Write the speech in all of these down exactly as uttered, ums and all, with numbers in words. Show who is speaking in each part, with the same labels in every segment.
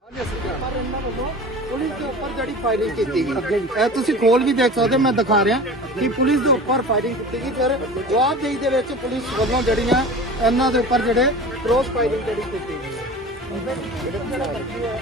Speaker 1: ਪਰ ਇਹਨਾਂ ਵੱਲੋਂ ਪੁਲਿਸ ਦੇ ਉੱਪਰ ਜਿਹੜੀ ਫਾਇਰਿੰਗ ਕੀਤੀ ਗਈ, ਇਹ ਤੁਸੀਂ ਖੋਲ ਵੀ ਦੇਖ ਸਕਦੇ ਹੋ, ਮੈਂ ਦਿਖਾ ਰਿਹਾ ਕਿ ਪੁਲਿਸ ਦੇ ਉੱਪਰ ਫਾਇਰਿੰਗ ਕੀਤੀ ਗਈ। ਫਿਰ ਜਵਾਬਦੇਹੀ ਦੇ ਵਿੱਚ ਪੁਲਿਸ ਵੱਲੋਂ ਜਿਹੜੀਆਂ ਇਹਨਾਂ ਦੇ ਉੱਪਰ ਜਿਹੜੇ ਕ੍ਰੋਸ ਫਾਇਰਿੰਗ ਜਿਹੜੀ ਕੀਤੀ ਗਈ। ਜਿਹੜਾ ਕਰਫਿਊ ਹੈ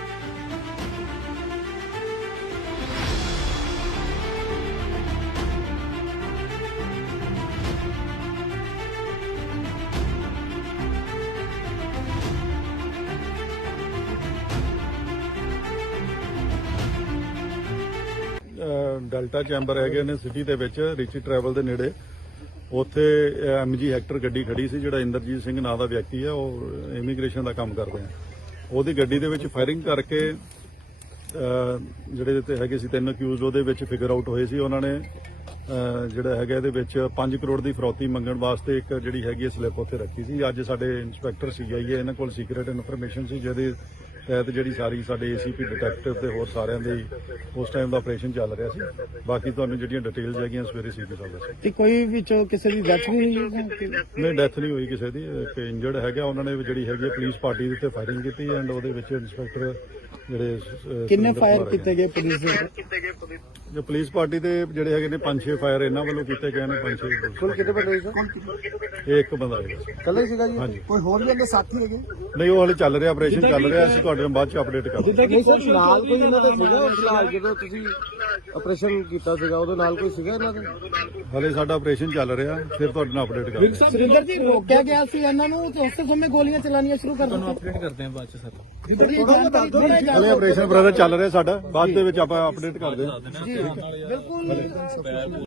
Speaker 2: ਡੈਲਟਾ ਚੈਂਬਰ ਹੈਗੇ ਨੇ ਸਿਟੀ ਦੇ ਵਿੱਚ ਰਿਚੀ ਟਰੈਵਲ ਦੇ ਨੇੜੇ। ਉੱਥੇ ਐਮਜੀ ਹੈਕਟਰ ਗੱਡੀ ਖੜੀ ਸੀ, ਜਿਹੜਾ ਇੰਦਰਜੀਤ ਸਿੰਘ ਨਾਂ ਦਾ ਵਿਅਕਤੀ ਹੈ, ਉਹ ਇਮੀਗ੍ਰੇਸ਼ਨ ਦਾ ਕੰਮ ਕਰਦੇ ਆ। ਉਹਦੀ ਗੱਡੀ ਦੇ ਵਿੱਚ ਫਾਇਰਿੰਗ ਕਰਕੇ ਜਿਹੜੇ ਤੇ ਹੈਗੇ ਸੀ ਤਿੰਨ ਅਕਿਊਜ਼ ਉਹਦੇ ਵਿੱਚ ਫਿਗਰ ਆਊਟ ਹੋਏ ਸੀ। ਉਹਨਾਂ ਨੇ ਜਿਹੜਾ ਹੈਗਾ ਇਹਦੇ ਵਿੱਚ ਪੰਜ ਕਰੋੜ ਦੀ ਫਰੌਤੀ ਮੰਗਣ ਵਾਸਤੇ ਇੱਕ ਜਿਹੜੀ ਹੈਗੀ ਸਲਿੱਪ ਉੱਥੇ ਰੱਖੀ ਸੀ। ਅੱਜ ਸਾਡੇ ਇੰਸਪੈਕਟਰ ਸੀਆਈਏ ਇਹਨਾਂ ਕੋਲ ਸੀਕ੍ਰੀਟ ਇਨਫੋਰਮੇਸ਼ਨ ਸੀ, ਜਿਹਦੇ ਤਹਿਤ ਜਿਹੜੀ ਸਾਰੀ ਸਾਡੇ ਏਸੀਪੀ ਡਿਟੈਕਟਿਵ ਤੇ ਹੋਰ ਸਾਰਿਆਂ ਦੇ ਉਸ ਟਾਈਮ ਦਾ ਆਪਰੇਸ਼ਨ ਚੱਲ ਰਿਹਾ ਸੀ। ਬਾਕੀ ਤੁਹਾਨੂੰ ਜਿਹੜੀਆਂ ਡਿਟੇਲਸ ਹੈਗੀਆਂ ਸਵੇਰੇ ਸੀਪੀ ਸਾਹਿਬ ਦੱਸੋ।
Speaker 1: ਕਿ ਕੋਈ ਵਿੱਚੋਂ ਕਿਸੇ ਦੀ ਡੈਥ ਵੀ ਹੋਈ ਹੈ?
Speaker 2: ਨਹੀਂ, ਡੈਥ ਨਹੀਂ ਹੋਈ ਕਿਸੇ ਦੀ। ਇੱਕ ਇੰਜਰਡ ਹੈਗਾ, ਉਹਨਾਂ ਨੇ ਜਿਹੜੀ ਹੈਗੀ ਪੁਲਿਸ ਪਾਰਟੀ ਦੇ ਉੱਤੇ ਫਾਇਰਿੰਗ ਕੀਤੀ ਐਂਡ ਉਹਦੇ ਵਿੱਚ ਇੰਸਪੈਕਟਰ ਜਿਹੜੇ
Speaker 1: ਕਿੰਨੇ ਫਾਇਰ ਕੀਤੇ ਗਏ ਪੁਲਿਸ ਦੇ?
Speaker 2: ਜੋ ਪੁਲਿਸ ਪਾਰਟੀ ਦੇ ਜਿਹੜੇ ਹੈਗੇ ਨੇ ਪੰਜ ਛੇ ਫਾਇਰ ਇਹਨਾਂ ਵੱਲੋਂ ਕੀਤੇ ਗਏ ਨੇ। ਪੰਜ ਛੇ
Speaker 1: ਕੁੱਲ ਕਿੰਨੇ ਬੰਦੇ ਸੀ?
Speaker 2: ਇਹ ਇੱਕ ਬੰਦਾ ਹੈਗਾ।
Speaker 1: ਕੱਲਾ ਹੀ ਸੀਗਾ ਜੀ?
Speaker 2: ਹਾਂਜੀ।
Speaker 1: ਕੋਈ ਹੋਰ ਵੀ ਅੰਦਰ ਸਾਥੀ ਹੈਗੇ?
Speaker 2: ਨਹੀਂ, ਉਹ ਹਾਲੇ ਚੱਲ ਰਿਹਾ, ਆਪਰੇਸ਼ਨ ਚੱਲ ਰਿਹਾ। ਅਸੀਂ ਤੁਹਾਡੇ ਨਾਲ ਬਾਅਦ ਚ ਅਪਡੇਟ ਕਰਾਂਗੇ।
Speaker 1: ਜਿੱਦਾਂ ਕਿ ਸਰ ਨਾਲ ਕੋਈ ਇਹਨਾਂ ਦਾ ਸੀਗਾ ਫਿਲਹਾਲ ਜਦੋਂ ਤੁਸੀਂ ਆਪਰੇਸ਼ਨ ਕੀਤਾ ਸੀਗਾ, ਉਹਦੇ ਨਾਲ ਕੋਈ ਸੀਗਾ ਇਹਨਾਂ ਦਾ?
Speaker 2: ਹਾਲੇ ਸਾਡਾ ਆਪਰੇਸ਼ਨ ਚੱਲ ਰਿਹਾ, ਫਿਰ ਤੁਹਾਡੇ ਨਾਲ ਅਪਡੇਟ ਕਰਾਂਗੇ।
Speaker 1: ਸੁਰਿੰਦਰ ਜੀ, ਰੋਕਿਆ ਗਿਆ ਸੀ ਇਹਨਾਂ ਨੂੰ ਤੇ ਉਸੇ ਸਮੇਂ ਗੋਲੀਆਂ ਚਲਾਉਣੀਆਂ ਸ਼ੁਰੂ ਕਰ ਦਿੱਤੀਆਂ।
Speaker 3: ਅਪਡੇਟ ਕਰਦੇ ਹਾਂ ਬਾਅਦ ਚ ਸਰ।
Speaker 2: ਹਾਲੇ ਆਪਰੇਸ਼ਨ ਬ੍ਰਦਰ ਚੱਲ ਰਿਹਾ ਸਾਡਾ, ਬਾਅਦ ਦੇ ਵਿੱਚ ਆਪਾਂ ਅਪਡੇਟ ਕਰਦੇ ਹਾਂ।
Speaker 1: ਜੀ ਬਿਲਕੁਲ।